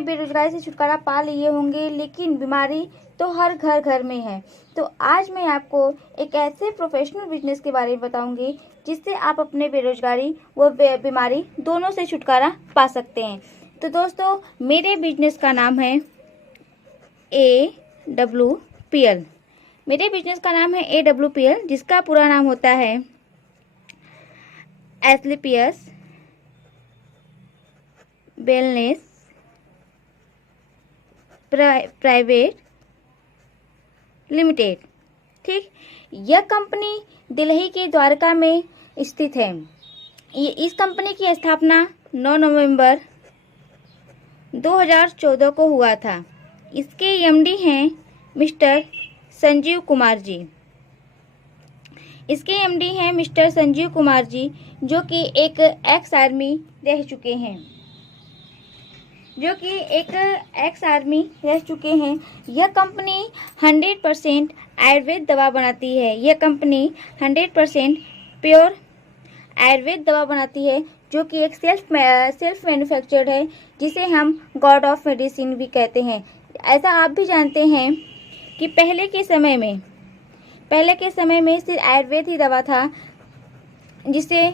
अपने बेरोजगारी से छुटकारा पा लिए होंगे, लेकिन बीमारी तो हर घर घर में है। तो आज मैं आपको एक ऐसे प्रोफेशनल बिजनेस के बारे में बताऊंगी जिससे आप अपने बेरोजगारी व बीमारी दोनों से छुटकारा पा सकते हैं। तो दोस्तों, मेरे बिजनेस का नाम है AWPL। मेरे बिजनेस का नाम है AWPL, जिसका पूरा नाम होता है एस्क्लेपियस वेलनेस प्राइवेट लिमिटेड। ठीक, यह कंपनी दिल्ली के द्वारका में स्थित है। इस कंपनी की स्थापना 9 नवंबर 2014 को हुआ था। इसके एमडी हैं मिस्टर संजीव कुमार जी। इसके एमडी हैं मिस्टर संजीव कुमार जी, जो कि एक एक्स आर्मी रह चुके हैं। यह कंपनी 100% आयुर्वेद दवा बनाती है। यह कंपनी 100% प्योर आयुर्वेद दवा बनाती है, जो कि एक सेल्फ मैन्युफैक्चर्ड है, जिसे हम गॉड ऑफ मेडिसिन भी कहते हैं। ऐसा आप भी जानते हैं कि पहले के समय में सिर्फ आयुर्वेद ही दवा था, जिसे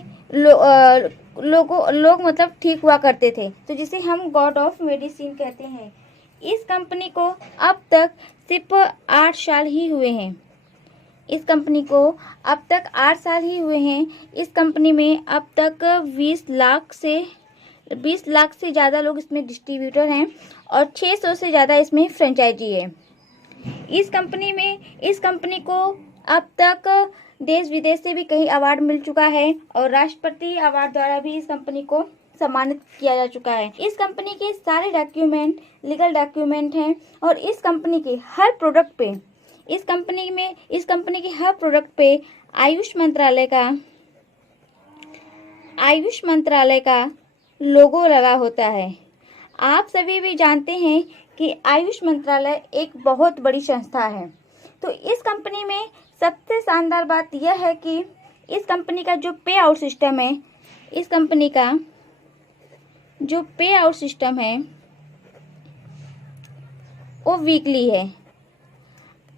लोग मतलब ठीक हुआ करते थे, तो जिसे हम गॉड ऑफ मेडिसिन कहते हैं। इस कंपनी को अब तक सिर्फ 8 साल ही हुए हैं। इस कंपनी में अब तक 20 लाख से ज़्यादा लोग इसमें डिस्ट्रीब्यूटर हैं और 600 से ज़्यादा इसमें फ्रेंचाइजी है। इस कंपनी को अब तक देश विदेश से भी कई अवार्ड मिल चुका है और राष्ट्रपति अवार्ड द्वारा भी इस कंपनी को सम्मानित किया जा चुका है। इस कंपनी के सारे डॉक्यूमेंट लीगल डॉक्यूमेंट हैं और इस कंपनी के हर प्रोडक्ट पे आयुष मंत्रालय का लोगो लगा होता है। आप सभी भी जानते हैं कि आयुष मंत्रालय एक बहुत बड़ी संस्था है। तो इस कंपनी में सबसे शानदार बात यह है कि इस कंपनी का जो पे आउट सिस्टम है वो वीकली है।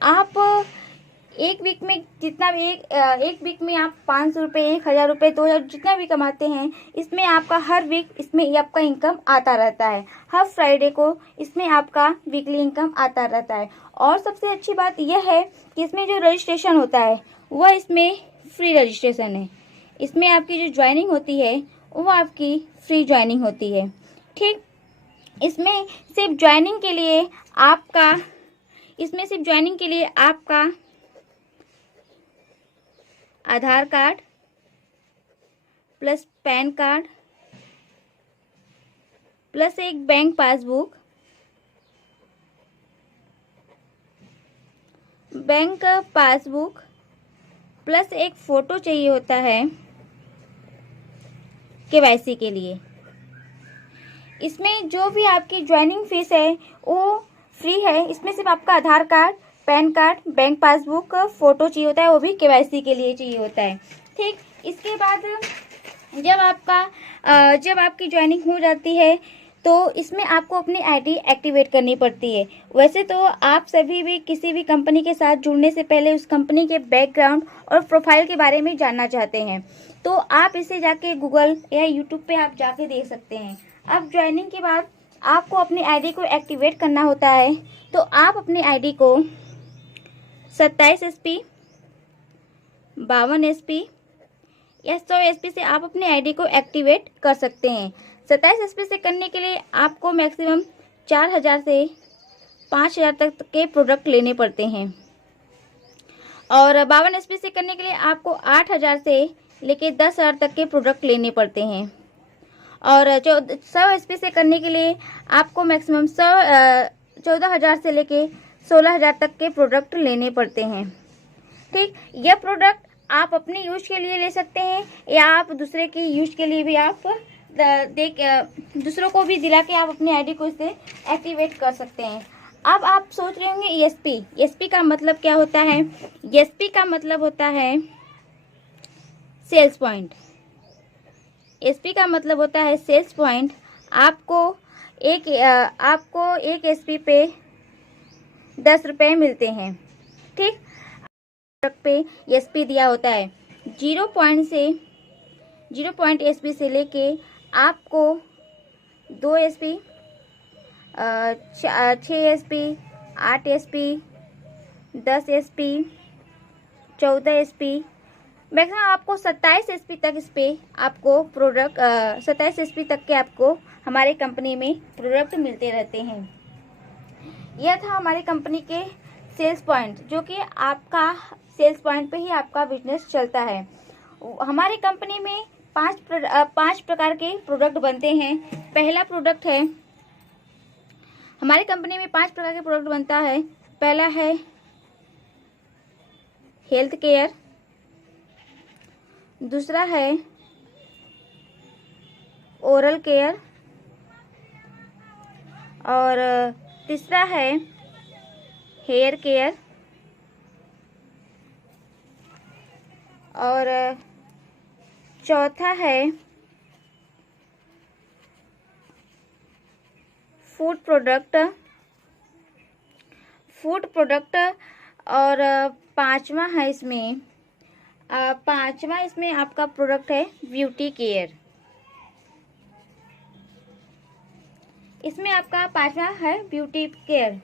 आप एक वीक में आप 500 रुपये, 1000 रुपये, 2000 जितना भी कमाते हैं, इसमें आपका हर वीक इसमें आपका इनकम आता रहता है। हर फ्राइडे को इसमें आपका वीकली इनकम आता रहता है। और सबसे अच्छी बात यह है कि इसमें जो रजिस्ट्रेशन होता है वह इसमें फ्री रजिस्ट्रेशन है। इसमें आपकी जो ज्वाइनिंग होती है वो आपकी फ्री ज्वाइनिंग होती है। ठीक, इसमें सिर्फ ज्वाइनिंग के लिए आपका Aadhaar card plus pan card plus एक बैंक पासबुक, प्लस एक फोटो चाहिए होता है केवाईसी के लिए। इसमें जो भी आपकी ज्वाइनिंग फीस है वो फ्री है। इसमें सिर्फ आपका Aadhaar card, pan card, bank passbook, photo चाहिए होता है, वो भी केवाईसी के लिए चाहिए होता है। ठीक, इसके बाद जब आपकी ज्वाइनिंग हो जाती है तो इसमें आपको अपनी आईडी एक्टिवेट करनी पड़ती है। वैसे तो आप सभी भी किसी भी कंपनी के साथ जुड़ने से पहले उस कंपनी के बैकग्राउंड और प्रोफाइल के बारे में जानना चाहते हैं, तो आप इसे जाके गूगल या यूट्यूब पे आप जाके देख सकते हैं। अब ज्वाइनिंग के बाद आपको अपनी आईडी को एक्टिवेट करना होता है, तो आप अपनी आईडी को 27 SP, 52 SP या 100 SP से आप अपनी आईडी को एक्टिवेट कर सकते हैं। 27 SP से करने के लिए आपको मैक्सिमम 4000 से 5000 तक के प्रोडक्ट लेने पड़ते हैं और 52 SP से करने के लिए आपको 8000 से लेके 10,000 तक के प्रोडक्ट लेने पड़ते हैं और 100 SP से करने के लिए आपको मैक्सिमम 14,000 से लेके 16,000 तक के प्रोडक्ट लेने पड़ते हैं। ठीक, यह प्रोडक्ट आप अपने यूज के लिए ले सकते हैं या आप दूसरे के यूज के लिए भी आप दूसरों को भी दिला के आप अपनी आईडी को इससे एक्टिवेट कर सकते हैं। अब आप सोच रहे होंगे ESP का मतलब क्या होता है? ESP का मतलब होता है सेल्स पॉइंट। ESP का मतलब होता है सेल्स पॉइंट। आपको आपको एक एसपी पे 10 रुपये मिलते हैं। ठीक, प्रोडक्ट पे एसपी दिया होता है 0 एसपी से लेके आपको 2 SP, 6 SP, 8 SP, 10 SP, 14 SP, maximum आपको 27 एसपी तक इस पे आपको प्रोडक्ट 27 एसपी तक के आपको हमारे कंपनी में प्रोडक्ट मिलते रहते हैं। यह था हमारी कंपनी के सेल्स पॉइंट, जो कि आपका सेल्स पॉइंट पे ही आपका बिजनेस चलता है। हमारी कंपनी में 5 प्रकार के प्रोडक्ट बनते हैं। पहला प्रोडक्ट है, हमारी कंपनी में 5 प्रकार के प्रोडक्ट बनता है। पहला है हेल्थ केयर, दूसरा है ओरल केयर, और तीसरा है हेयर केयर, और चौथा है फूड प्रोडक्ट, और पांचवा इसमें आपका प्रोडक्ट है ब्यूटी केयर। इसमें आपका पांचवा है ब्यूटी केयर।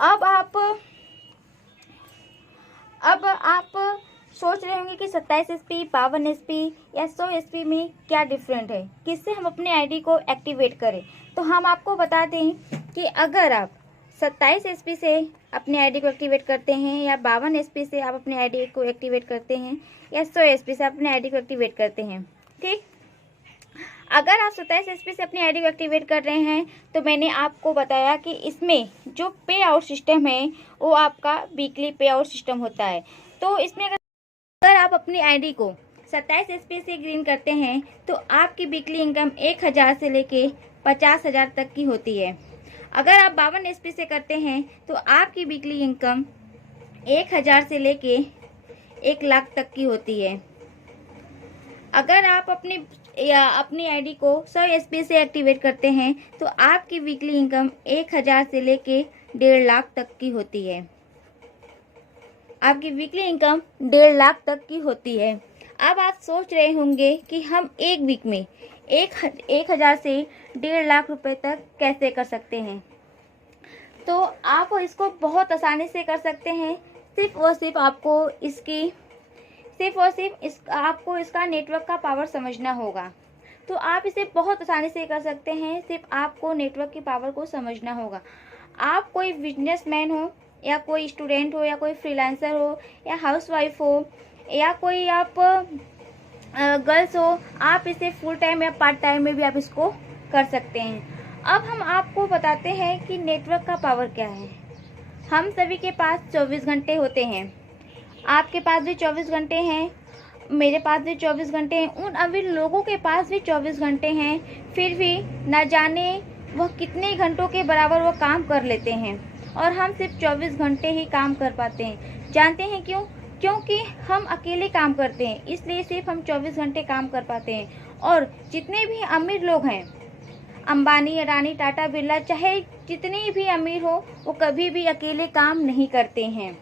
अब आप सोच रहे होंगे कि 27 एसपी, 52 एसपी या 100 एसपी में क्या डिफरेंट है, किससे हम अपने आईडी को एक्टिवेट करें। तो हम आपको बता दें कि अगर आप 27 एसपी से अपने आईडी को एक्टिवेट करते हैं, या 52 एसपी से आप अपने आईडी को एक्टिवेट करते हैं, या 100 एसपी से अपने आईडी को एक्टिवेट करते हैं, ठीक, अगर आप 27 एसपी से अपनी आईडी को एक्टिवेट कर रहे हैं, तो मैंने आपको बताया कि इसमें जो पे आउट सिस्टम है वो आपका वीकली पे आउट सिस्टम होता है। तो इसमें अगर आप अपनी आईडी को 27 एसपी से ग्रीन करते हैं तो आपकी वीकली इनकम 1000 से लेके 50,000 तक की होती है। अगर आप 52 एसपी से करते हैं तो आपकी वीकली इनकम 1000 से लेके 1 लाख तक की होती है। अगर आप अपनी आईडी को 100 एसपी से एक्टिवेट करते हैं तो आपकी वीकली इनकम 1000 से लेके 1.5 लाख तक की होती है। आपकी वीकली इनकम 1.5 लाख तक की होती है। अब आप सोच रहे होंगे कि हम एक वीक में 1000 से 1.5 लाख रुपए तक कैसे कर सकते हैं। तो आप इसको बहुत आसानी से कर सकते हैं। सिर्फ और सिर्फ आपको इसका नेटवर्क का पावर समझना होगा। तो आप इसे बहुत आसानी से कर सकते हैं। सिर्फ आपको नेटवर्क की पावर को समझना होगा। आप कोई बिजनेसमैन हो, या कोई स्टूडेंट हो, या कोई फ्रीलांसर हो, या हाउसवाइफ हो, या कोई आप गर्ल्स हो, आप इसे फुल टाइम या पार्ट टाइम में भी आप इसको कर सकते हैं। अब हम आपको बताते हैं कि नेटवर्क का पावर क्या है। हम सभी के पास 24 घंटे होते हैं। आपके पास भी 24 घंटे हैं, मेरे पास भी 24 घंटे हैं, उन अमीर लोगों के पास भी 24 घंटे हैं। फिर भी न जाने वह कितने घंटों के बराबर वो काम कर लेते हैं, और हम सिर्फ 24 घंटे ही काम कर पाते हैं। जानते हैं क्यों? क्योंकि हम अकेले काम करते हैं, इसलिए सिर्फ हम 24 घंटे काम कर पाते हैं। और जितने भी अमीर लोग हैं, अंबानी, अडानी, टाटा, बिरला, चाहे जितने भी अमीर हो, वो कभी भी अकेले काम नहीं करते हैं।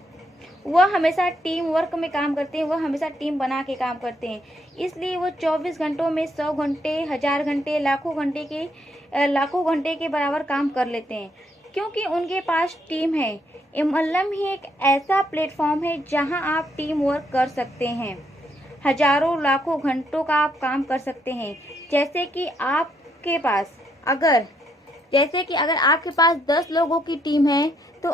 वह हमेशा टीम वर्क में काम करते हैं, वह हमेशा टीम बना के काम करते हैं। इसलिए वो 24 घंटों में 100 घंटे, 1000 घंटे, लाखों घंटे के बराबर काम कर लेते हैं, क्योंकि उनके पास टीम है। एमएलएम ही एक ऐसा प्लेटफॉर्म है जहां आप टीम वर्क कर सकते हैं। हजारों लाखों घंटों का आप काम कर सकते हैं। जैसे कि अगर आपके पास 10 लोगों की टीम है, तो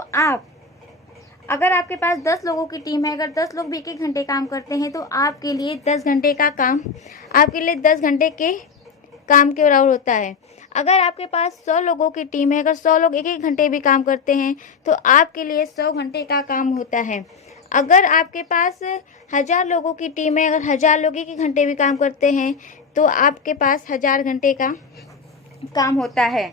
अगर आपके पास 10 लोगों की टीम है, अगर 10 लोग भी 1-1 घंटे काम करते हैं, तो आपके लिए 10 घंटे का काम, आपके लिए 10 घंटे के काम के बराबर होता है। अगर आपके पास 100 लोगों की टीम है, अगर 100 लोग 1-1 घंटे भी काम करते हैं, तो आपके लिए 100 घंटे का काम होता है। अगर आपके पास 1000 लोगों की टीम है, अगर 1000 लोग 1-1 घंटे भी काम करते हैं, तो आपके पास 1000 घंटे का काम होता है।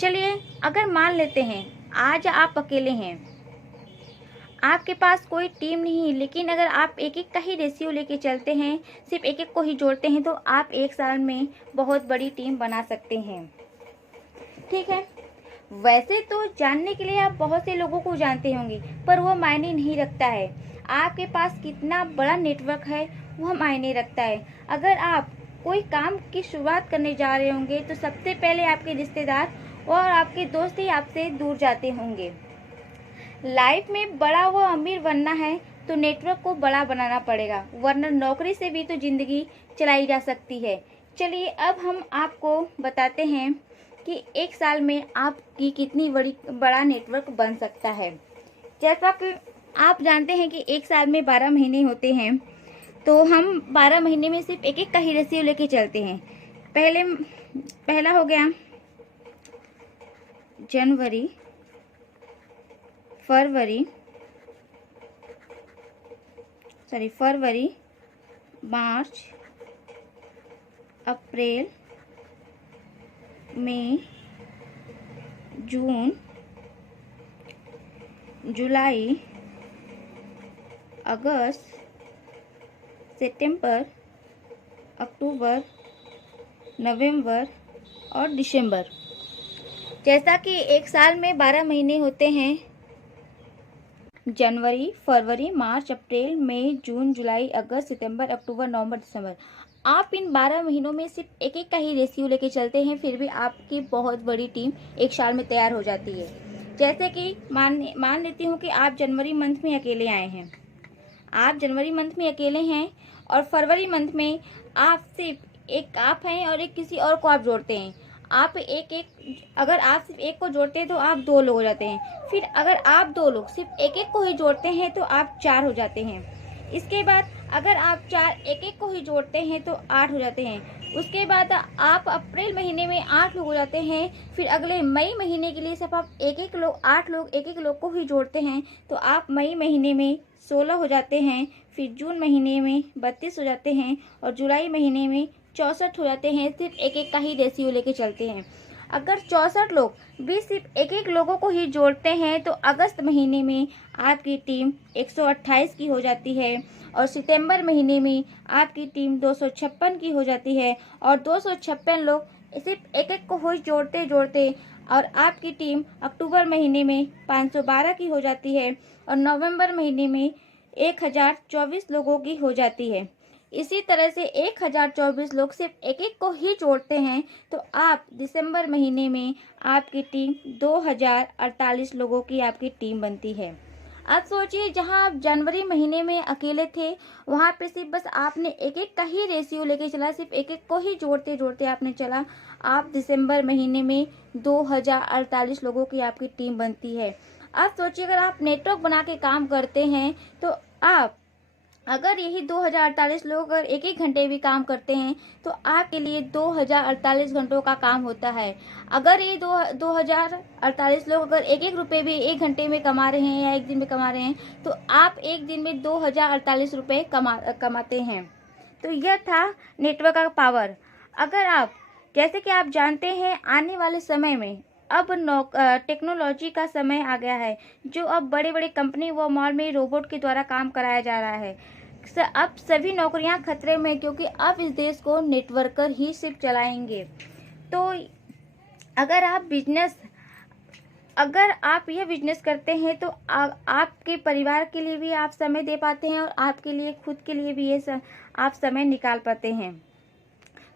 चलिए, अगर मान लेते हैं आज आप अकेले हैं, आपके पास कोई टीम नहीं, लेकिन अगर आप एक एक का ही रेशियो लेके चलते हैं, सिर्फ एक एक को ही जोड़ते हैं, तो आप एक साल में बहुत बड़ी टीम बना सकते हैं। ठीक है, वैसे तो जानने के लिए आप बहुत से लोगों को जानते होंगे, पर वो मायने नहीं रखता है। आपके पास कितना बड़ा नेटवर्क है वह मायने रखता है। अगर आप कोई काम की शुरुआत करने जा रहे होंगे तो सबसे पहले आपके रिश्तेदार और आपके दोस्त ही आपसे दूर जाते होंगे। लाइफ में बड़ा व अमीर बनना है तो नेटवर्क को बड़ा बनाना पड़ेगा, वरना नौकरी से भी तो जिंदगी चलाई जा सकती है। चलिए अब हम आपको बताते हैं कि एक साल में आपकी कितनी बड़ा नेटवर्क बन सकता है। जैसा कि आप जानते हैं कि एक साल में 12 महीने होते हैं, तो हम 12 महीने में सिर्फ एक एक का ही रेशियो लेके चलते हैं। पहला हो गया जनवरी, फरवरी, मार्च, अप्रैल, मई, जून, जुलाई, अगस्त, सितंबर, अक्टूबर, नवंबर और दिसंबर। जैसा कि एक साल में 12 महीने होते हैं, जनवरी, फरवरी, मार्च, अप्रैल, मई, जून, जुलाई, अगस्त, सितंबर, अक्टूबर, नवंबर, दिसंबर। आप इन 12 महीनों में सिर्फ एक एक का ही रेशियो लेके चलते हैं, फिर भी आपकी बहुत बड़ी टीम एक साल में तैयार हो जाती है। जैसे कि मान लेती हूँ कि आप जनवरी मंथ में अकेले आए हैं, और फरवरी मंथ में आप सिर्फ एक आप हैं और एक किसी और को आप जोड़ते हैं। अगर आप सिर्फ एक को जोड़ते हैं तो आप 2 लोग हो जाते हैं। फिर अगर आप 2 लोग सिर्फ एक एक को ही जोड़ते हैं तो आप 4 हो जाते हैं। इसके बाद अगर आप 4 एक एक को ही जोड़ते हैं तो 8 हो जाते हैं। उसके बाद आप अप्रैल महीने में 8 लोग हो जाते हैं। फिर अगले मई महीने के लिए सिर्फ आप 8 लोग एक एक लोग को ही जोड़ते हैं तो आप मई महीने में 16 हो जाते हैं। फिर जून महीने में 32 हो जाते हैं और जुलाई महीने में 64 हो जाते हैं। सिर्फ एक एक का ही रेशियो लेके चलते हैं। अगर 64 लोग भी सिर्फ एक एक लोगों को ही जोड़ते हैं तो अगस्त महीने में आपकी टीम 128 की हो जाती है और सितंबर महीने में आपकी टीम 256 की हो जाती है और 256 लोग सिर्फ एक एक को ही जोड़ते जोड़ते और आपकी टीम अक्टूबर महीने में 512 की हो जाती है और नवंबर महीने में 1024 लोगों की हो जाती है। इसी तरह से 1024 लोग सिर्फ एक एक को ही जोड़ते हैं तो आप दिसंबर महीने में आपकी टीम 2048 लोगों की आपकी टीम बनती है। अब सोचिए, जहां आप जनवरी महीने में अकेले थे वहां पे सिर्फ बस आपने एक एक का ही रेशियो लेके चला, सिर्फ एक एक को ही जोड़ते जोड़ते आपने चला। आप दिसंबर महीने में 2048 लोगों की आपकी टीम बनती है। अब सोचिए, अगर आप नेटवर्क बना के काम करते हैं तो आप अगर यही 2048 लोग अगर एक एक घंटे भी काम करते हैं तो आपके लिए 2048 घंटों का काम होता है। अगर ये 2048 लोग अगर एक एक रुपये भी एक घंटे में कमा रहे हैं या एक दिन में कमा रहे हैं तो आप एक दिन में 2048 रुपये कमाते हैं। तो यह था नेटवर्क का पावर। अगर आप जैसे कि आप जानते हैं आने वाले समय में अब टेक्नोलॉजी का समय आ गया है, जो अब बड़े बड़े कंपनी व मॉल में रोबोट के द्वारा काम कराया जा रहा है। अब सभी नौकरियां खतरे में, क्योंकि अब इस देश को नेटवर्कर ही सिर्फ चलाएंगे। तो अगर आप यह बिजनेस करते हैं तो आपके परिवार के लिए भी आप समय दे पाते हैं और आपके लिए खुद के लिए भी आप समय निकाल पाते हैं।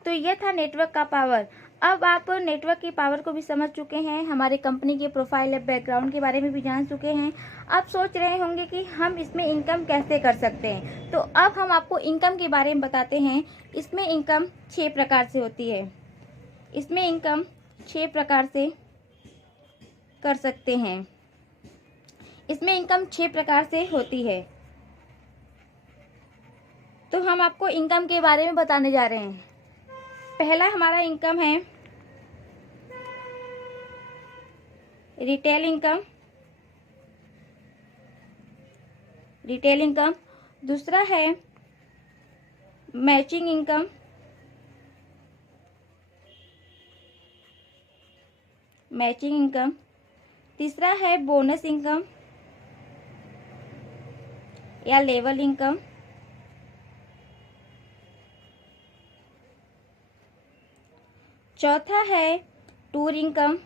तो यह था नेटवर्क का पावर। अब आप नेटवर्क की पावर को भी समझ चुके हैं, हमारे कंपनी के प्रोफाइल या बैकग्राउंड के बारे में भी जान चुके हैं। आप सोच रहे होंगे कि हम इसमें इनकम कैसे कर सकते हैं, तो अब हम आपको इनकम के बारे में बताते हैं। इसमें इनकम 6 प्रकार से होती है। इसमें इनकम 6 प्रकार से कर सकते हैं। इसमें इनकम 6 प्रकार से होती है। तो हम आपको इनकम के बारे में बताने जा रहे हैं। पहला हमारा इनकम है रिटेल इनकम। दूसरा है मैचिंग इनकम। तीसरा है बोनस इनकम। या लेवल इनकम। चौथा है टूर इनकम।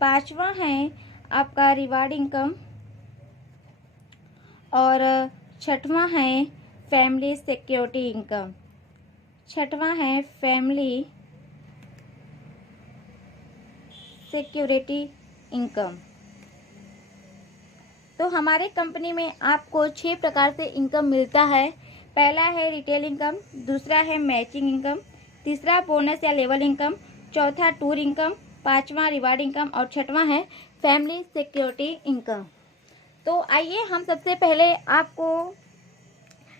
पांचवा है आपका रिवार्ड इनकम। और छठवां है फैमिली सिक्योरिटी इनकम। छठवां है फैमिली सिक्योरिटी इनकम। तो हमारे कंपनी में आपको 6 प्रकार से इनकम मिलता है। पहला है रिटेल इनकम, दूसरा है मैचिंग इनकम, तीसरा बोनस या लेवल इनकम, चौथा टूर इनकम, पांचवा रिवार्ड इनकम और छठवां है फैमिली सिक्योरिटी इनकम। तो आइए हम सबसे पहले आपको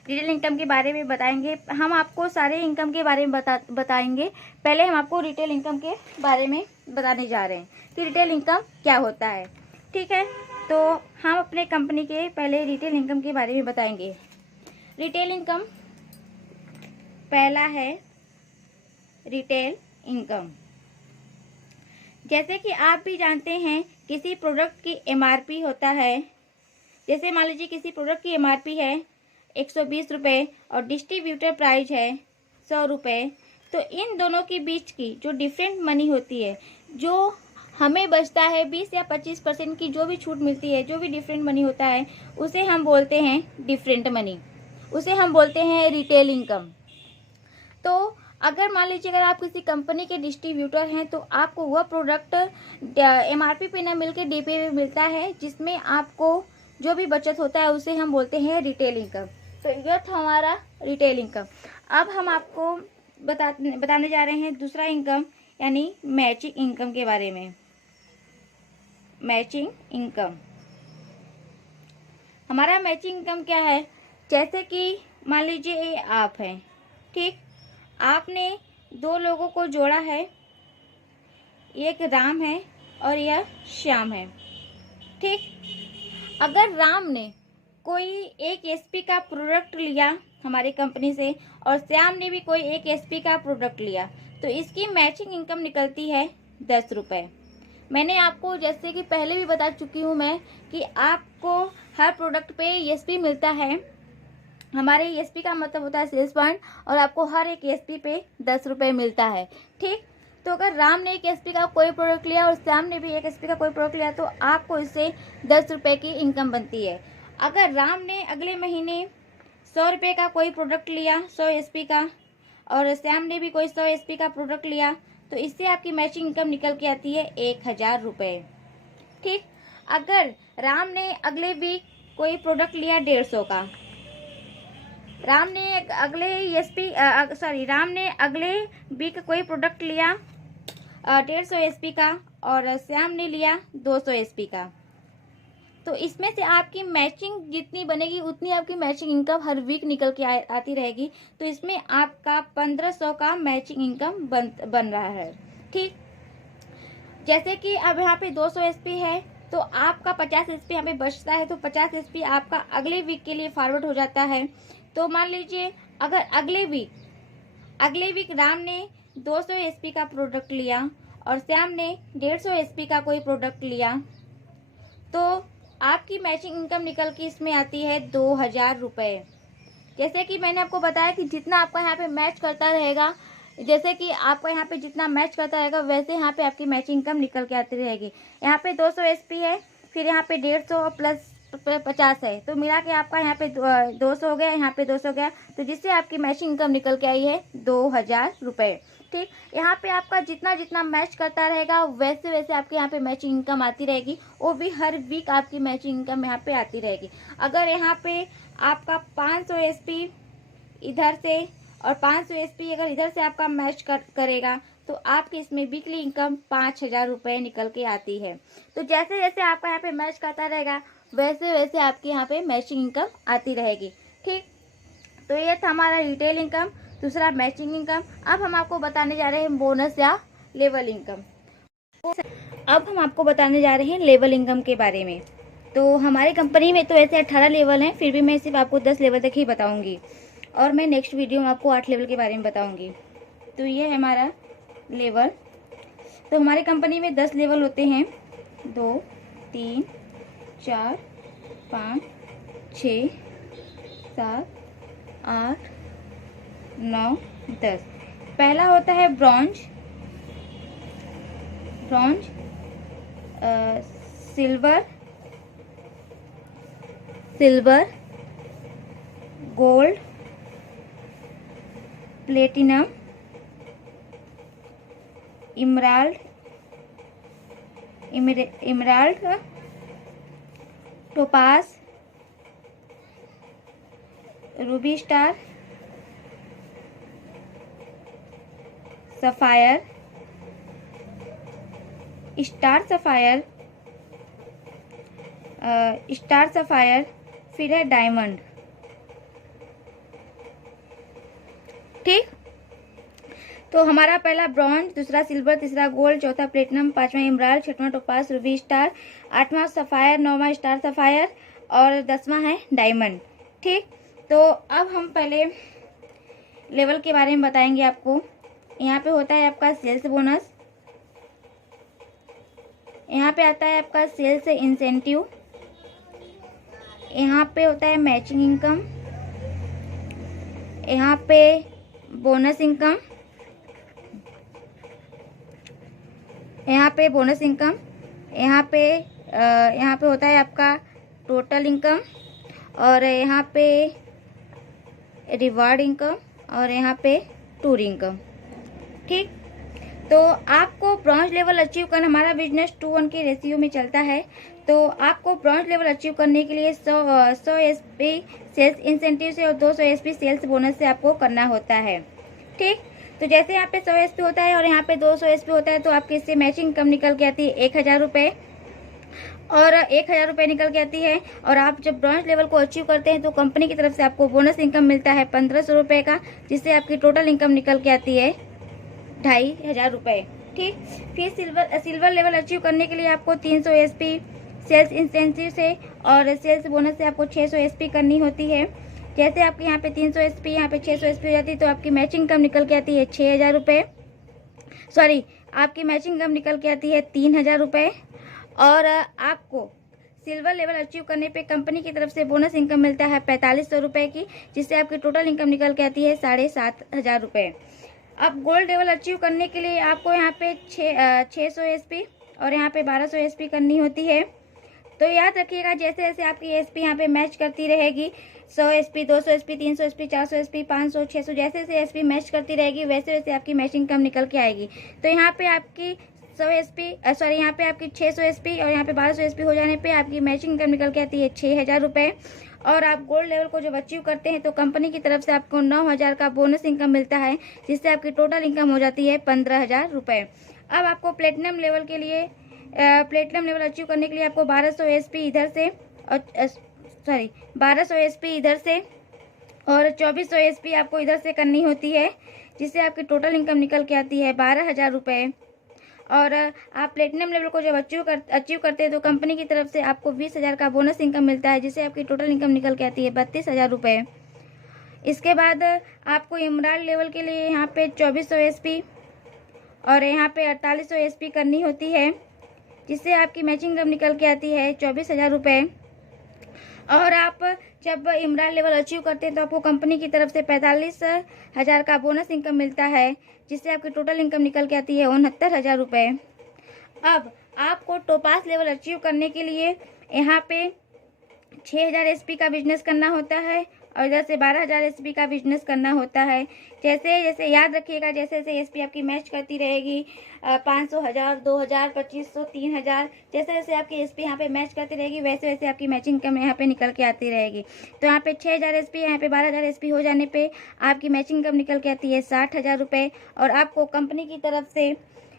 रिटेल इनकम के बारे में बताएंगे। हम आपको सारे इनकम के बारे में बताएंगे। पहले हम आपको रिटेल इनकम के बारे में बताने जा रहे हैं कि रिटेल इनकम क्या होता है। ठीक है, तो हम अपने कंपनी के पहले रिटेल इनकम के बारे में बताएंगे। रिटेल इनकम, पहला है रिटेल इनकम। जैसे कि आप भी जानते हैं किसी प्रोडक्ट की एमआरपी होता है। जैसे मान लीजिए किसी प्रोडक्ट की एमआरपी है 120 रुपये और डिस्ट्रीब्यूटर प्राइस है 100 रुपये। तो इन दोनों के बीच की जो डिफरेंट मनी होती है, जो हमें बचता है 20 या 25% की जो भी छूट मिलती है, जो भी डिफरेंट मनी होता है, उसे हम बोलते हैं डिफरेंट मनी, उसे हम बोलते हैं रिटेल इनकम। तो अगर मान लीजिए अगर आप किसी कंपनी के डिस्ट्रीब्यूटर हैं तो आपको वह प्रोडक्ट एमआरपी पे न मिलकर डीपी पे मिलता है, जिसमें आपको जो भी बचत होता है उसे हम बोलते हैं रिटेल इनकम। तो यह था हमारा रिटेल इनकम। अब हम आपको बताने जा रहे हैं दूसरा इनकम यानी मैचिंग इनकम के बारे में। मैचिंग इनकम, हमारा मैचिंग इनकम क्या है? जैसे कि मान लीजिए ये आप हैं, ठीक, आपने 2 लोगों को जोड़ा है, एक राम है और यह श्याम है। ठीक, अगर राम ने कोई एक एसपी का प्रोडक्ट लिया हमारी कंपनी से और श्याम ने भी कोई एक एसपी का प्रोडक्ट लिया, तो इसकी मैचिंग इनकम निकलती है 10 रुपये। मैंने आपको जैसे कि पहले भी बता चुकी हूँ मैं कि आपको हर प्रोडक्ट पे एसपी मिलता है। हमारे एसपी का मतलब होता है सेल्स पॉइंट, और आपको हर एक एसपी पे 10 रुपये मिलता है। ठीक, तो अगर राम ने एक एसपी का कोई प्रोडक्ट लिया और श्याम ने भी एक एसपी का कोई प्रोडक्ट लिया तो आपको इससे 10 रुपये की इनकम बनती है। अगर राम ने अगले महीने 100 रुपये का कोई प्रोडक्ट लिया 100 एसपी का, और श्याम ने भी कोई 100 एसपी का प्रोडक्ट लिया, तो इससे आपकी मैचिंग इनकम निकल के आती है 1000 रुपये। ठीक, अगर राम ने अगले वीक कोई प्रोडक्ट लिया 150 का, राम ने अगले वीक कोई प्रोडक्ट लिया 150 एसपी का और श्याम ने लिया 200 एसपी का, तो इसमें से आपकी मैचिंग जितनी बनेगी उतनी आपकी मैचिंग इनकम हर वीक निकल के आती रहेगी। तो इसमें आपका 1500 का मैचिंग इनकम बन रहा है। ठीक, जैसे कि अब यहाँ पे 200 एसपी है तो आपका 50 एसपी यहाँ पे बचता है, तो 50 एसपी आपका अगले वीक के लिए फॉरवर्ड हो जाता है। तो मान लीजिए अगर अगले वीक राम ने 200 एसपी का प्रोडक्ट लिया और श्याम ने 150 एसपी का कोई प्रोडक्ट लिया, तो आपकी मैचिंग इनकम निकल के इसमें आती है 2000 रुपये। जैसे कि मैंने आपको बताया कि जितना आपका यहाँ पे मैच करता रहेगा, जैसे कि आपका यहाँ पे जितना मैच करता रहेगा वैसे यहाँ पे आपकी मैचिंग इनकम निकल के आती रहेगी। यहाँ पे 200 एसपी है, फिर यहाँ पे 150 प्लस 50 है, तो मिला के आपका यहाँ पे 200 हो गया, यहाँ पे 200 गया, तो जिससे आपकी मैचिंग इनकम निकल के आई है 2000 रुपये। ठीक, यहाँ पे आपका जितना जितना मैच करता रहेगा वैसे वैसे आपके यहाँ पे मैचिंग इनकम आती रहेगी, वो भी हर वीक आपकी मैचिंग इनकम यहाँ पे आती रहेगी। अगर यहाँ पे आपका 500 एसपी इधर से और 500 एसपी अगर इधर से आपका मैच करेगा तो आपकी इसमें वीकली इनकम 5000 रुपये निकल के आती है। तो जैसे जैसे आपका यहाँ पे मैच करता रहेगा वैसे वैसे आपके यहाँ पे मैचिंग इनकम आती रहेगी। ठीक, तो ये था हमारा रिटेल इनकम, दूसरा मैचिंग इनकम। अब हम आपको बताने जा रहे हैं बोनस या लेवल इनकम। अब हम आपको बताने जा रहे हैं लेवल इनकम के बारे में। तो हमारी कंपनी में तो ऐसे 18 लेवल हैं, फिर भी मैं सिर्फ आपको 10 लेवल तक ही बताऊंगी, और मैं नेक्स्ट वीडियो में आपको 8 लेवल के बारे में बताऊंगी। तो ये है हमारा लेवल। तो हमारी कंपनी में 10 लेवल होते हैं, 2 3 4 5 6 7 8 9 10। पहला होता है bronze, silver, gold, platinum, emerald, topaz, Ruby star, sapphire, star sapphire, फिर है डायमंड। ठीक, तो हमारा पहला ब्रॉन्ज, दूसरा सिल्वर, तीसरा गोल्ड, चौथा प्लेटिनम, पांचवा इमराल्ड, छठवां टोपास, रूबी स्टार, आठवां सफायर, नौवां स्टार सफायर और 10वां है डायमंड। ठीक, तो अब हम पहले लेवल के बारे में बताएंगे आपको। यहाँ पे होता है आपका सेल्स बोनस, यहाँ पे आता है आपका सेल्स इंसेंटिव, यहाँ पे होता है मैचिंग इनकम, यहाँ पे बोनस इनकम, यहाँ पे होता है आपका टोटल इनकम, और यहाँ पे रिवार्ड इनकम, और यहाँ पे टूर इनकम। ठीक, तो आपको ब्रॉन्ज लेवल अचीव करना, हमारा बिजनेस 2:1 के रेशियो में चलता है, तो आपको ब्रॉन्ज लेवल अचीव करने के लिए 100 एसपी सेल्स इंसेंटिव से और 200 एसपी सेल्स बोनस से आपको करना होता है। ठीक, तो जैसे यहाँ पे 100 एसपी होता है और यहाँ पे 200 एसपी होता है, तो आपके इससे मैचिंग इनकम निकल के आती है 1000 रुपये, और 1000 रुपये निकल के आती है। और आप जब ब्रॉन्ज लेवल को अचीव करते हैं तो कंपनी की तरफ से आपको बोनस इनकम मिलता है 1500 रुपये का, जिससे आपकी टोटल इनकम निकल के आती है 2500 रुपये। ठीक, फिर सिल्वर लेवल अचीव करने के लिए आपको 300 एसपी सेल्स इंसेंटिव से और सेल्स बोनस से आपको 600 एसपी करनी होती है। जैसे आपके यहाँ पे 300 एसपी, यहाँ पे 600 एसपी हो जाती है, तो आपकी मैचिंग इनकम निकल के आती है 6000 रुपये, सॉरी आपकी मैचिंग इनकम निकल के आती है 3000 रुपये। और आपको सिल्वर लेवल अचीव करने पे कंपनी की तरफ से बोनस इनकम मिलता है 4500 रुपये की, जिससे आपकी टोटल इनकम निकल के आती है 7500 रुपये। अब गोल्ड लेवल अचीव करने के लिए आपको यहाँ पे 600 एसपी और यहाँ पे 1200 एसपी करनी होती है। तो याद रखिएगा, जैसे जैसे आपकी एसपी यहाँ पे मैच करती रहेगी, 100 एसपी, 200 एसपी, 300 एसपी, 400 एसपी, 500, 600, जैसे जैसे एसपी मैच करती रहेगी वैसे वैसे आपकी मैचिंग इनकम निकल के आएगी। तो यहाँ पे आपकी 100 एसपी, सॉरी यहाँ पे आपकी 600 एसपी और यहाँ पे 1200 एसपी हो जाने पे आपकी मैचिंग इनकम निकल के आती है 6000 रुपये। और आप गोल्ड लेवल को जब अचीव करते हैं तो कंपनी की तरफ से आपको 9000 का बोनस इनकम मिलता है, जिससे आपकी टोटल इनकम हो जाती है 15000 रुपये। अब आपको प्लेटिनम लेवल के लिए प्लेटिनम लेवल अचीव करने के लिए आपको 1200 एसपी इधर से और 1200 एसपी इधर से और 2400 एसपी आपको इधर से करनी होती है, जिससे आपकी टोटल इनकम निकल के आती है 12000 रुपये। और आप प्लेटिनम लेवल को जब अचीव करते हैं तो कंपनी की तरफ से आपको 20000 का बोनस इनकम मिलता है, जिससे आपकी टोटल इनकम निकल के आती है 32000 रुपये। इसके बाद आपको इमराल्ड लेवल के लिए यहाँ पे 2400 एसपी और यहाँ पे 4800 एसपी करनी होती है, जिससे आपकी मैचिंग इनकम निकल के आती है 24000 रुपये। और आप जब इमराल्ड लेवल अचीव करते हैं तो आपको कंपनी की तरफ से 45000 का बोनस इनकम मिलता है, जिससे आपकी टोटल इनकम निकल के आती है 69000 रुपये। अब आपको टोपास लेवल अचीव करने के लिए यहाँ पे 6000 एसपी का बिजनेस करना होता है और इधर से 12000 एसपी का बिजनेस करना होता है। जैसे जैसे याद रखिएगा, जैसे जैसे एसपी आपकी मैच करती रहेगी 500, 1000, 2000, 2500, 3000, जैसे जैसे आपकी एसपी यहाँ पे मैच करती रहेगी वैसे वैसे आपकी मैचिंग इनकम यहाँ पे निकल के आती रहेगी। तो यहाँ पे 6000 एसपी, यहाँ पे 12000 एसपी हो जाने पे आपकी मैचिंग इनकम निकल के आती है 60000 रुपये। और आपको कंपनी की तरफ से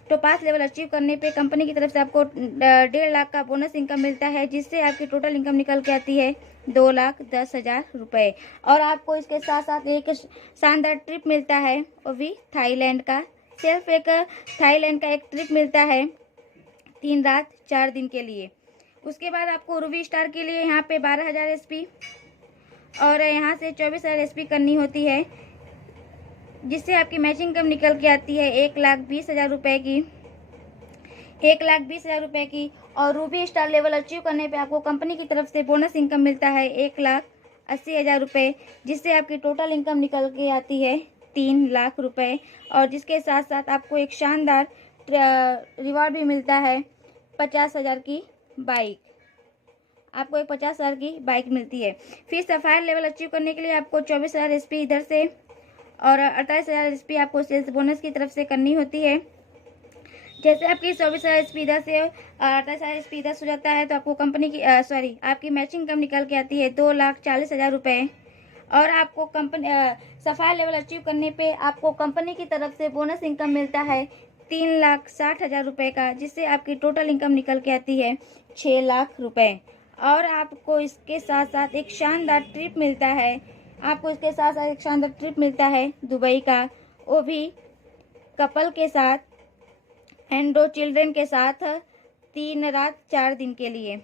टोपास लेवल अचीव करने पे कंपनी की तरफ से आपको 1.5 लाख का बोनस इनकम मिलता है, जिससे आपकी टोटल इनकम निकल के आती है 2,10,000 रुपये। और आपको इसके साथ साथ एक शानदार ट्रिप मिलता है, और भी थाईलैंड का, सिर्फ एक थाईलैंड का एक ट्रिप मिलता है 3 रात 4 दिन के लिए। उसके बाद आपको रूबी स्टार के लिए यहाँ पे 12000 एसपी और यहाँ से 24000 एसपी करनी होती है, जिससे आपकी मैचिंग इनकम निकल के आती है 1,20,000 रुपये की। 1,20,000 रुपए की। और रूबी स्टार लेवल अचीव करने पे आपको कंपनी की तरफ से बोनस इनकम मिलता है 1,80,000 रुपये, जिससे आपकी टोटल इनकम निकल के आती है 3,00,000 रुपये। और जिसके साथ साथ आपको एक शानदार रिवॉर्ड भी मिलता है 50,000 की बाइक। आपको एक 50,000 की बाइक मिलती है। फिर सफायर लेवल अचीव करने के लिए आपको 24,000 एसपी इधर से और 48,000 एसपी आपको सेल्स बोनस की तरफ से करनी होती है। जैसे आपकी 24,000 एसपी इधर से 48,000 एसपी इधर से हो जाता है, तो आपको कंपनी की आपकी मैचिंग इनकम निकल के आती है 2,40,000 रुपये। और आपको कंपनी सफायर लेवल अचीव करने पे आपको कंपनी की तरफ से बोनस इनकम मिलता है 3,60,000 रुपये का, जिससे आपकी टोटल इनकम निकल के आती है 6,00,000 रुपये। और आपको इसके साथ साथ एक शानदार ट्रिप मिलता है, दुबई का, वो भी कपल के साथ एंड 2 चिल्ड्रन के साथ 3 रात 4 दिन के लिए।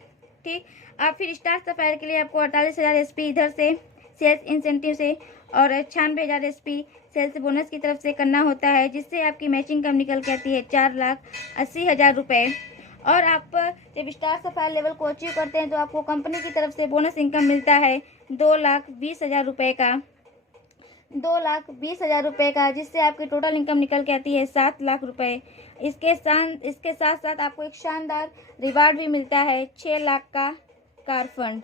ठीक, आप फिर स्टार सफायर के लिए आपको 48,000 एसपी इधर से सेल्स इंसेंटिव से और 96,000 एसपी सेल्स बोनस की तरफ से करना होता है, जिससे आपकी मैचिंग इनकम निकल के आती है 4,80,000 रुपये। और आप जब स्टार सफायर लेवल को अचीव करते हैं तो आपको कंपनी की तरफ से बोनस इनकम मिलता है 2,20,000 रुपये का, 2,20,000 रुपये का, जिससे आपकी टोटल इनकम निकल के आती है 7,00,000 रुपये। इसके साथ साथ आपको एक शानदार रिवार्ड भी मिलता है 6,00,000 का कार फंड।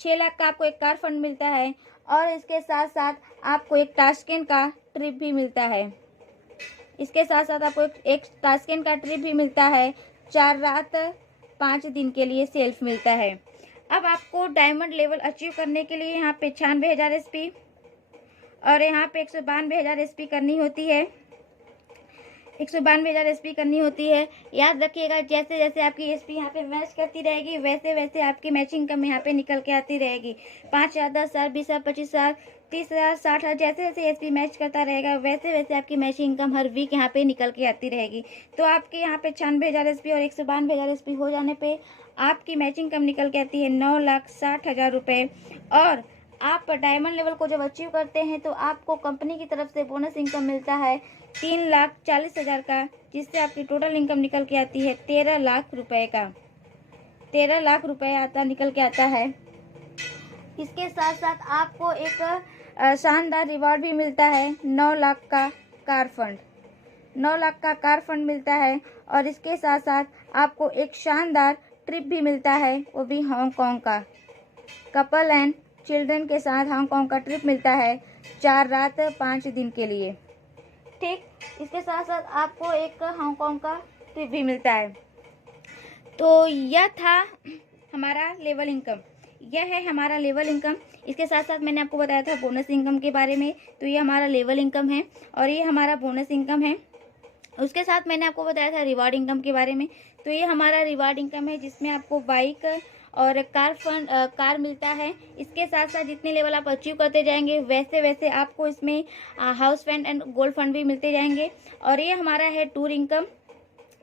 6,00,000 का आपको एक कार फंड मिलता है। और इसके साथ साथ आपको एक ताशकंद का ट्रिप भी मिलता है। इसके साथ साथ आपको एक ताशकंद का ट्रिप भी मिलता है 4 रात 5 दिन के लिए सेल्फ मिलता है। अब आपको डायमंड लेवल अचीव करने के लिए यहाँ पे 96,000 एसपी और यहाँ पे 192,000 एसपी करनी होती है। 192,000 एसपी करनी होती है। याद रखिएगा, जैसे जैसे आपकी एसपी यहाँ पे मैच करती रहेगी वैसे वैसे आपकी मैचिंग इनकम यहाँ पे निकल के आती रहेगी। 5,000, 10,000, 20,000, 25,000, 30,000, 60,000, जैसे जैसे एसपी मैच करता रहेगा वैसे वैसे आपकी मैचिंग इनकम हर वीक यहाँ पे निकल के आती रहेगी। तो आपके यहाँ पे 96,000 एसपी और 192,000 एसपी हो जाने पे आपकी मैचिंग इनकम निकल के आती है 9,60,000 रुपये। और आप डायमंड लेवल को जब अचीव करते हैं तो आपको कंपनी की तरफ से बोनस इनकम मिलता है 3,40,000 का, जिससे आपकी टोटल इनकम निकल के आती है 13,00,000 रुपये का। 13,00,000 रुपये निकल के आता है। इसके साथ साथ आपको एक शानदार रिवॉर्ड भी मिलता है 9,00,000 का कार फंड। 9,00,000 का कार फंड मिलता है। और इसके साथ साथ आपको एक शानदार ट्रिप भी मिलता है, वो भी हांगकांग का, कपल एंड चिल्ड्रन के साथ हांगकांग का ट्रिप मिलता है 4 रात 5 दिन के लिए। ठीक, इसके साथ साथ आपको एक हांगकांग का ट्रिप भी मिलता है। तो यह था हमारा लेवल इनकम, यह है हमारा लेवल इनकम। इसके साथ साथ मैंने आपको बताया था बोनस इनकम के बारे में, तो ये हमारा लेवल इनकम है और ये हमारा बोनस इनकम है। उसके साथ मैंने आपको बताया था रिवार्ड इनकम के बारे में, तो ये हमारा रिवार्ड इनकम है, जिसमें आपको बाइक और कार मिलता है। इसके साथ साथ जितने लेवल आप अचीव करते जाएंगे वैसे वैसे आपको इसमें house fund and gold fund भी मिलते जाएंगे। और ये हमारा है टूर इनकम,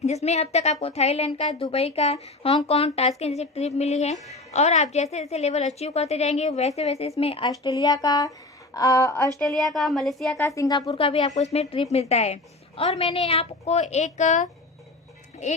जिसमें अब तक आपको थाईलैंड का, दुबई का, हांगकांग, ताशकंद जैसे ट्रिप मिली है। और आप जैसे जैसे लेवल अचीव करते जाएंगे वैसे वैसे इसमें ऑस्ट्रेलिया का, मलेशिया का, सिंगापुर का भी आपको इसमें ट्रिप मिलता है। और मैंने आपको एक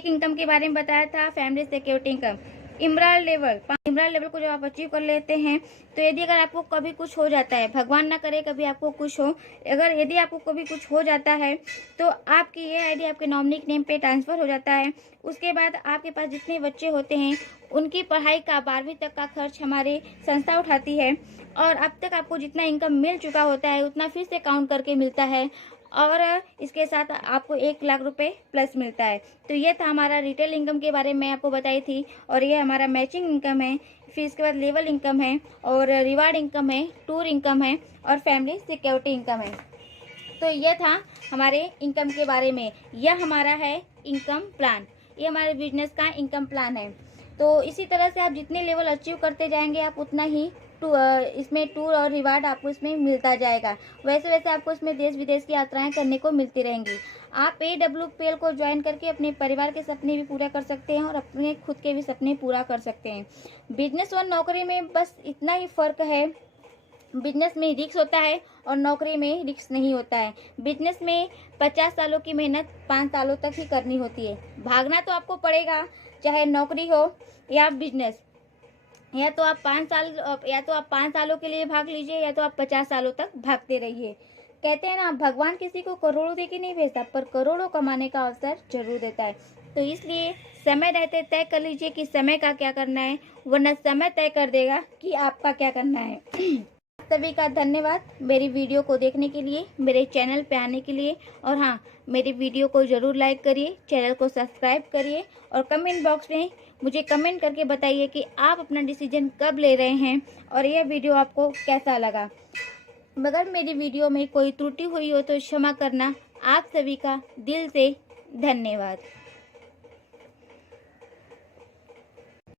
इनकम के बारे में बताया था, family security income. Emerald level को जब आप अचीव कर लेते हैं तो यदि अगर आपको कभी कुछ हो जाता है, भगवान ना करे कभी आपको कुछ हो, यदि आपको कभी कुछ हो जाता है तो आपकी ये आईडी आपके नॉमिनी नेम पे ट्रांसफ़र हो जाता है। उसके बाद आपके पास जितने बच्चे होते हैं उनकी पढ़ाई का 12वीं तक का खर्च हमारी संस्था उठाती है। और अब तक आपको जितना इनकम मिल चुका होता है उतना फिर से काउंट करके मिलता है। और इसके साथ आपको 1,00,000 रुपये प्लस मिलता है। तो ये था हमारा रिटेल इनकम के बारे में आपको बताई थी। और ये हमारा मैचिंग इनकम है, फिर इसके बाद लेवल इनकम है और रिवार्ड इनकम है, टूर इनकम है और फैमिली सिक्योरिटी इनकम है। तो ये था हमारे इनकम के बारे में। यह हमारा है इनकम प्लान, ये हमारे बिजनेस का इनकम प्लान है। तो इसी तरह से आप जितने लेवल अचीव करते जाएंगे आप उतना ही इसमें टूर और रिवार्ड आपको इसमें मिलता जाएगा। वैसे वैसे आपको इसमें देश विदेश की यात्राएं करने को मिलती रहेंगी। आप AWPL को ज्वाइन करके अपने परिवार के सपने भी पूरा कर सकते हैं और अपने खुद के भी सपने पूरा कर सकते हैं। बिजनेस और नौकरी में बस इतना ही फ़र्क है, बिजनेस में रिस्क होता है और नौकरी में रिस्क नहीं होता है। बिजनेस में 50 सालों की मेहनत 5 सालों तक ही करनी होती है। भागना तो आपको पड़ेगा, चाहे नौकरी हो या बिजनेस। या तो आप 5 सालों के लिए भाग लीजिए, या तो आप 50 सालों तक भागते रहिए। कहते हैं ना, भगवान किसी को करोड़ों दे के नहीं भेजता, पर करोड़ों कमाने का अवसर जरूर देता है। तो इसलिए समय रहते तय कर लीजिए कि समय का क्या करना है, वरना समय तय कर देगा कि आपका क्या करना है। सभी का धन्यवाद मेरी वीडियो को देखने के लिए, मेरे चैनल पे आने के लिए। और हाँ, मेरी वीडियो को ज़रूर लाइक करिए, चैनल को सब्सक्राइब करिए और कमेंट बॉक्स में मुझे कमेंट करके बताइए कि आप अपना डिसीजन कब ले रहे हैं और यह वीडियो आपको कैसा लगा। मगर मेरी वीडियो में कोई त्रुटि हुई हो तो क्षमा करना। आप सभी का दिल से धन्यवाद।